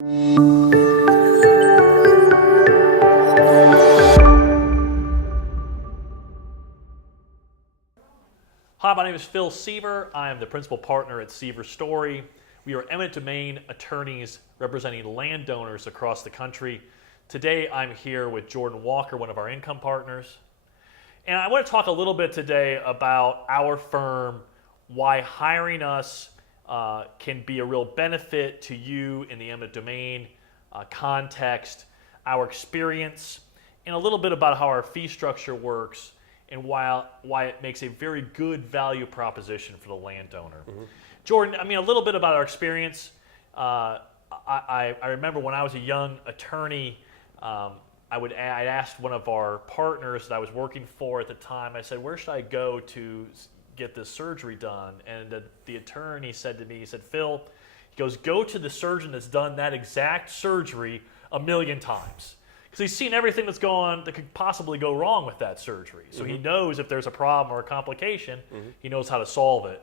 Hi, my name is Phil Sever. I am the principal partner at Sever Storey. We are eminent domain attorneys representing landowners across the country. Today I'm here with Jordan Walker, one of our income partners. And I want to talk a little bit today about our firm, why hiring us can be a real benefit to you in the eminent domain context, our experience, and a little bit about how our fee structure works and why it makes a very good value proposition for the landowner. Mm-hmm. Jordan, a little bit about our experience. I remember when I was a young attorney, I'd asked one of our partners that I was working for at the time, I said, where should I go to get this surgery done? And the attorney said to me, he said, Phil, he goes, go to the surgeon that's done that exact surgery 1,000,000 times. Because he's seen everything that could possibly go wrong with that surgery. So he knows if there's a problem or a complication, he knows how to solve it.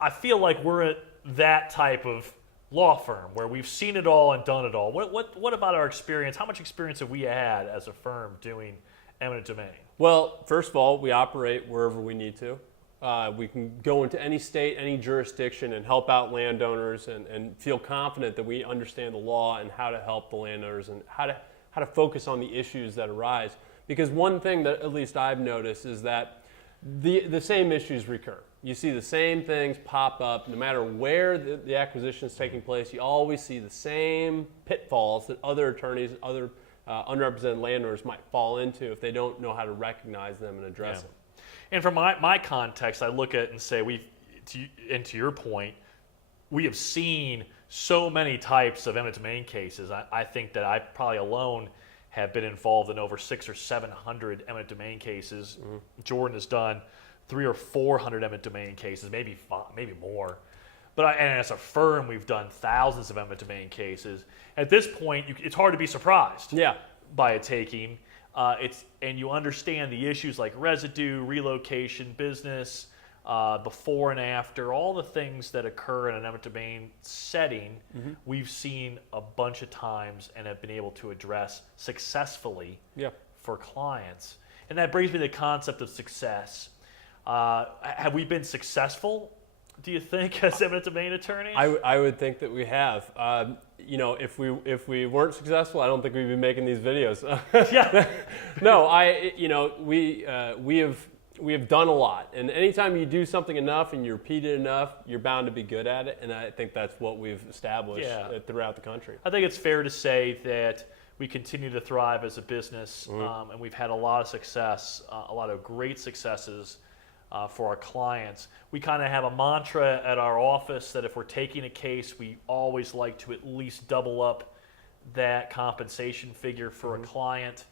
I feel like we're at that type of law firm where we've seen it all and done it all. What about our experience? How much experience have we had as a firm doing eminent domain? Well, first of all, we operate wherever we need to. We can go into any state, any jurisdiction, and help out landowners and feel confident that we understand the law and how to help the landowners and how to focus on the issues that arise. Because one thing that at least I've noticed is that the same issues recur. You see the same things pop up no matter where the acquisition is taking place. You always see the same pitfalls that other attorneys, other underrepresented landowners might fall into if they don't know how to recognize them and address them. And from my context, I look at it and say, to your point, we have seen so many types of eminent domain cases. I think that I probably alone have been involved in over 600 or 700 eminent domain cases. Jordan has done 300 or 400 eminent domain cases, maybe more. And as a firm, we've done thousands of eminent domain cases. At this point, it's hard to be surprised by a taking. And you understand the issues like residue, relocation, business, before and after, all the things that occur in an eminent domain setting, we've seen a bunch of times and have been able to address successfully for clients. And that brings me to the concept of success. Have we been successful, do you think, as eminent domain attorneys? I would think that we have. If we weren't successful, I don't think we'd be making these videos. No, we have done a lot, and anytime you do something enough and you repeat it enough, you're bound to be good at it. And I think that's what we've established throughout the country. I think it's fair to say that we continue to thrive as a business, and we've had a lot of success, a lot of great successes for our clients. We kind of have a mantra at our office that if we're taking a case, we always like to at least double up that compensation figure for a client.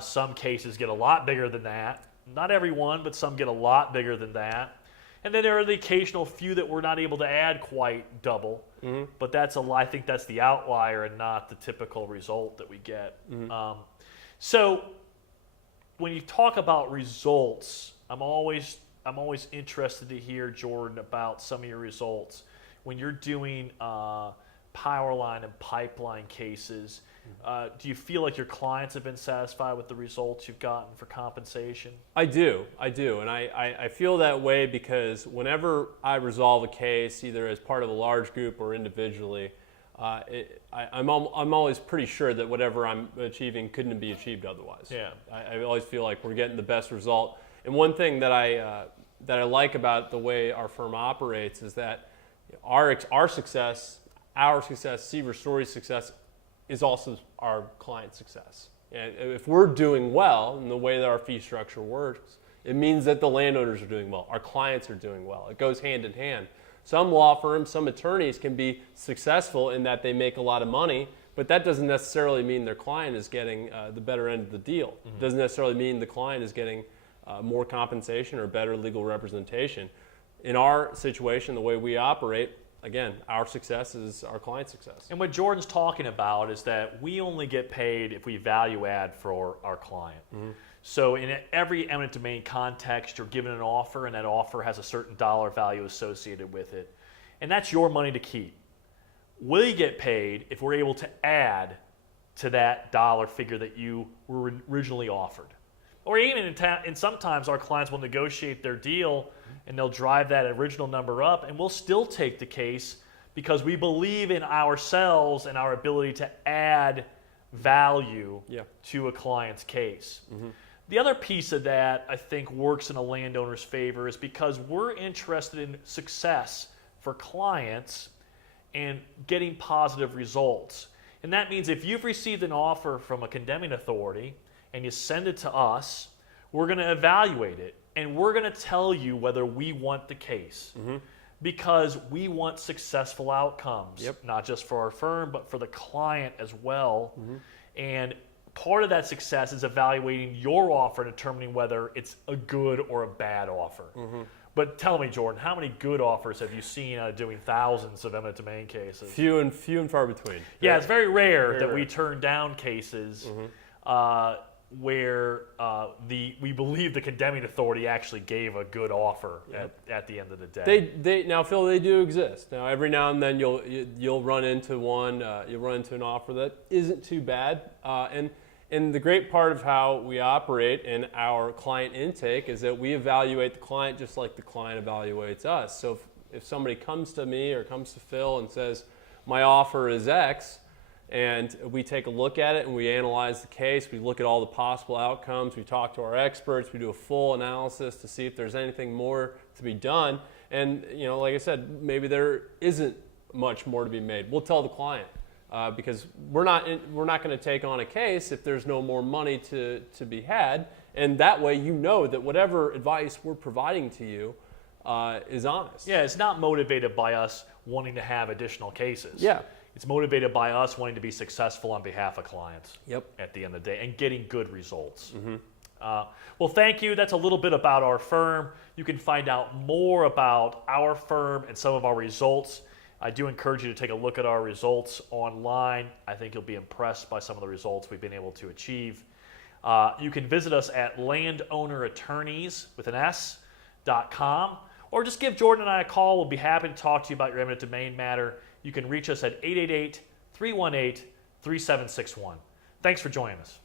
Some cases get a lot bigger than that. Not everyone, but some get a lot bigger than that. And then there are the occasional few that we're not able to add quite double. But I think that's the outlier and not the typical result that we get. So when you talk about results, I'm always interested to hear, Jordan, about some of your results. When you're doing power line and pipeline cases, do you feel like your clients have been satisfied with the results you've gotten for compensation? I do, and I feel that way because whenever I resolve a case, either as part of a large group or individually, I'm always pretty sure that whatever I'm achieving couldn't be achieved otherwise. I always feel like we're getting the best result. And one thing that I like about the way our firm operates is that our success, Sever Storey's success, is also our client's success. And if we're doing well in the way that our fee structure works, it means that the landowners are doing well, our clients are doing well. It goes hand in hand. Some law firms, some attorneys can be successful in that they make a lot of money, but that doesn't necessarily mean their client is getting the better end of the deal. It doesn't necessarily mean the client is getting more compensation or better legal representation. In our situation, the way we operate, again, our success is our client's success. And what Jordan's talking about is that we only get paid if we value add for our client. So in every eminent domain context, you're given an offer, and that offer has a certain dollar value associated with it. And that's your money to keep. we get paid if we're able to add to that dollar figure that you were originally offered. Or even and sometimes our clients will negotiate their deal and they'll drive that original number up, and we'll still take the case because we believe in ourselves and our ability to add value to a client's case. The other piece of that I think works in a landowner's favor is because we're interested in success for clients and getting positive results. And that means if you've received an offer from a condemning authority and you send it to us, we're going to evaluate it and we're going to tell you whether we want the case. Because we want successful outcomes, not just for our firm, but for the client as well. And part of that success is evaluating your offer and determining whether it's a good or a bad offer. But tell me, Jordan, how many good offers have you seen out of doing thousands of eminent domain cases? Few and far between. Yeah, it's very rare that we turn down cases where we believe the condemning authority actually gave a good offer at the end of the day. Now, Phil, they do exist. Now, every now and then you'll run into one. You'll run into an offer that isn't too bad. And the great part of how we operate in our client intake is that we evaluate the client just like the client evaluates us. So if somebody comes to me or comes to Phil and says, my offer is X, and we take a look at it and we analyze the case, we look at all the possible outcomes, we talk to our experts, we do a full analysis to see if there's anything more to be done. And like I said, maybe there isn't much more to be made. We'll tell the client. Because we're not going to take on a case if there's no more money to be had, and that way that whatever advice we're providing to you is honest. Yeah, it's not motivated by us wanting to have additional cases. Yeah, it's motivated by us wanting to be successful on behalf of clients. At the end of the day, and getting good results. Well, thank you. That's a little bit about our firm. You can find out more about our firm and some of our results. I do encourage you to take a look at our results online. I think you'll be impressed by some of the results we've been able to achieve. You can visit us at landownerattorneys.com, or just give Jordan and I a call. We'll be happy to talk to you about your eminent domain matter. You can reach us at 888-318-3761. Thanks for joining us.